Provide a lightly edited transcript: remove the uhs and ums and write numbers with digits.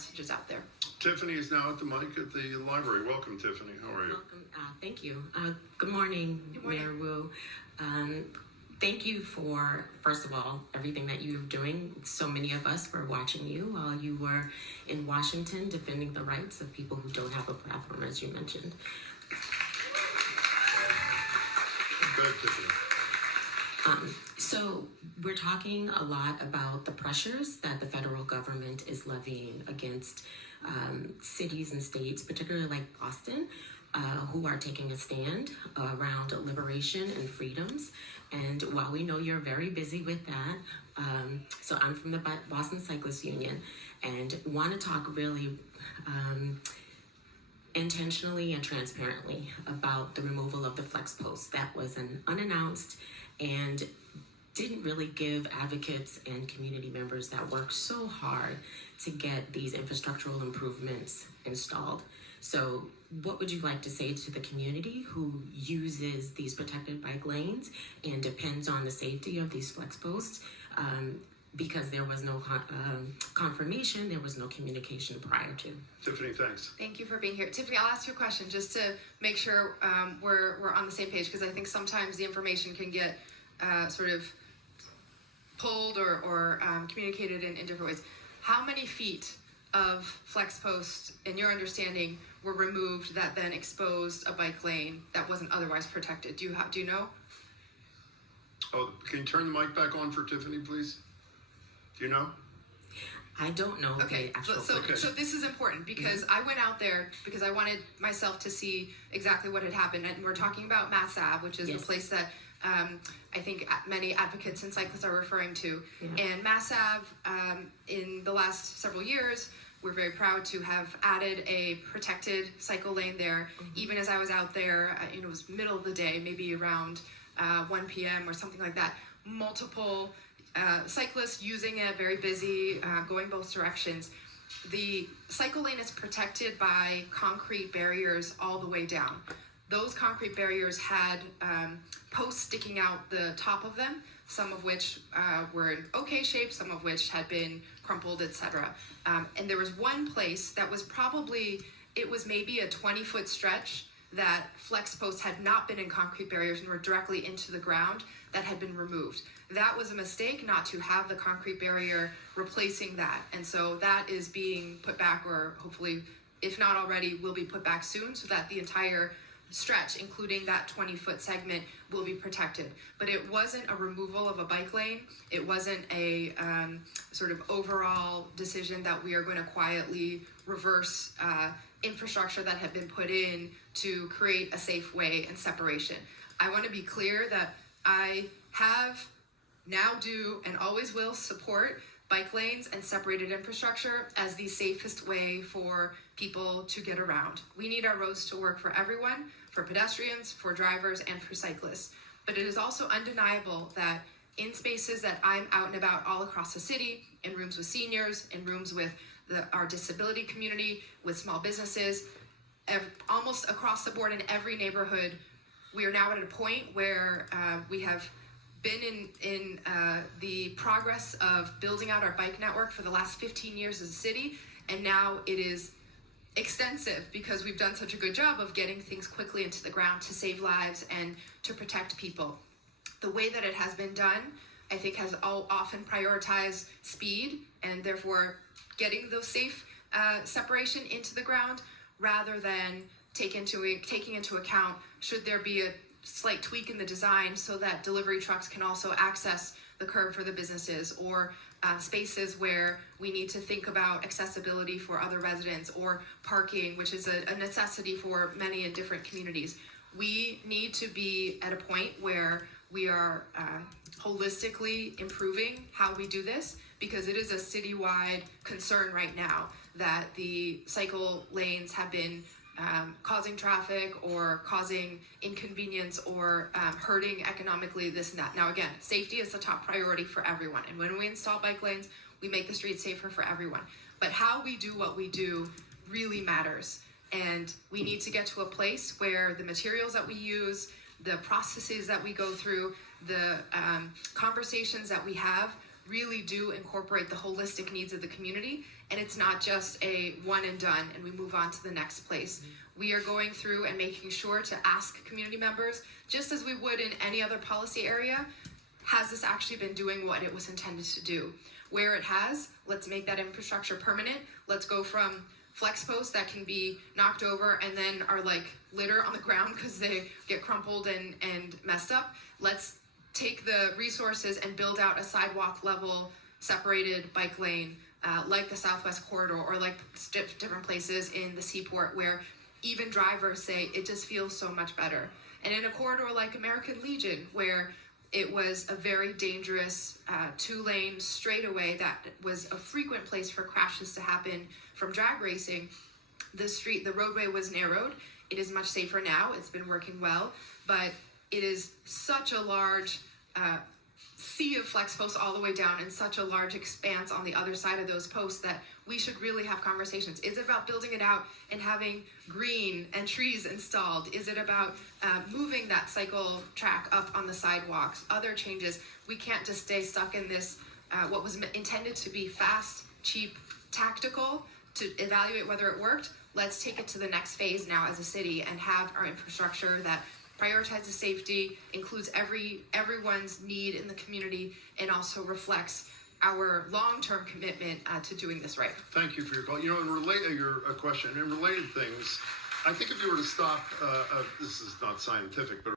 messages out there. Tiffany is now at the mic at the library. Welcome, Tiffany. How are you? Welcome. Thank you. Good morning, Mayor Wu. Thank you for, first of all, everything that you're doing. So many of us were watching you while you were in Washington defending the rights of people who don't have a platform, as you mentioned. Good, Tiffany. So we're talking a lot about the pressures that the federal government is levying against cities and states, particularly like Boston, who are taking a stand around liberation and freedoms. And while we know you're very busy with that, so I'm from the Boston Cyclists Union and want to talk really intentionally and transparently about the removal of the Flexposts. That was an unannounced and didn't really give advocates and community members that work so hard to get these infrastructural improvements installed. So what would you like to say to the community who uses these protected bike lanes and depends on the safety of these Flexposts? Because there was no confirmation, there was no communication prior to. Tiffany, thanks. Thank you for being here. Tiffany, I'll ask you a question just to make sure we're on the same page, because I think sometimes the information can get sort of pulled or communicated in different ways. How many feet of Flexposts, in your understanding, were removed that then exposed a bike lane that wasn't otherwise protected? Do you know? Oh, can you turn the mic back on for Tiffany, please? Do you know? I don't know. Okay, so this is important because I went out there because I wanted myself to see exactly what had happened. And we're talking about Mass Ave, which is the place that I think many advocates and cyclists are referring to. Yeah. And Mass Ave, in the last several years, we're very proud to have added a protected cycle lane there. Mm-hmm. Even as I was out there, it was middle of the day, maybe around 1 p.m. or something like that. Multiple cyclists using it, very busy, going both directions. The cycle lane is protected by concrete barriers all the way down. Those concrete barriers had posts sticking out the top of them, some of which were in okay shape, some of which had been crumpled, etc. And there was one place that was maybe a 20-foot stretch that Flexposts had not been in concrete barriers and were directly into the ground that had been removed. That was a mistake not to have the concrete barrier replacing that. And so that is being put back, or hopefully, if not already, will be put back soon, so that the entire stretch, including that 20-foot segment, will be protected. But it wasn't a removal of a bike lane. It wasn't a sort of overall decision that we are going to quietly reverse infrastructure that had been put in to create a safe way and separation. I want to be clear that I have, now do, and always will support bike lanes and separated infrastructure as the safest way for people to get around. We need our roads to work for everyone, for pedestrians, for drivers, and for cyclists. But it is also undeniable that in spaces that I'm out and about all across the city, in rooms with seniors, in rooms with our disability community, with small businesses, almost across the board in every neighborhood, we are now at a point where we have been in the progress of building out our bike network for the last 15 years as a city, and now it is extensive because we've done such a good job of getting things quickly into the ground to save lives and to protect people. The way that it has been done, I think, has often prioritized speed and therefore getting those safe separation into the ground, rather than taking into account, should there be a slight tweak in the design so that delivery trucks can also access the curb for the businesses, or spaces where we need to think about accessibility for other residents, or parking, which is a necessity for many in different communities. We need to be at a point where we are holistically improving how we do this, because it is a citywide concern right now that the cycle lanes have been causing traffic or causing inconvenience or hurting economically, this and that. Now again, safety is the top priority for everyone. And when we install bike lanes, we make the streets safer for everyone. But how we do what we do really matters. And we need to get to a place where the materials that we use, the processes that we go through, the conversations that we have really do incorporate the holistic needs of the community, and it's not just a one and done and we move on to the next place. We are going through and making sure to ask community members, just as we would in any other policy area, has this actually been doing what it was intended to do? Where it has, let's make that infrastructure permanent. Let's go from Flexposts that can be knocked over and then are like litter on the ground because they get crumpled and messed up. Let's take the resources and build out a sidewalk level separated bike lane like the Southwest Corridor or like different places in the Seaport where even drivers say it just feels so much better. And in a corridor like American Legion where it was a very dangerous two-lane straightaway that was a frequent place for crashes to happen from drag racing. The roadway was narrowed. It is much safer now. It's been working well, but it is such a large sea of flex posts all the way down and such a large expanse on the other side of those posts that we should really have conversations. Is it about building it out and having green and trees installed? Is it about moving that cycle track up on the sidewalks? Other changes? We can't just stay stuck in this, what was intended to be fast, cheap, tactical to evaluate whether it worked. Let's take it to the next phase now as a city and have our infrastructure that prioritizes safety, includes everyone's need in the community, and also reflects our long-term commitment to doing this right. Thank you for your call. You know, your question, in related things, I think if you were to stop, this is not scientific, but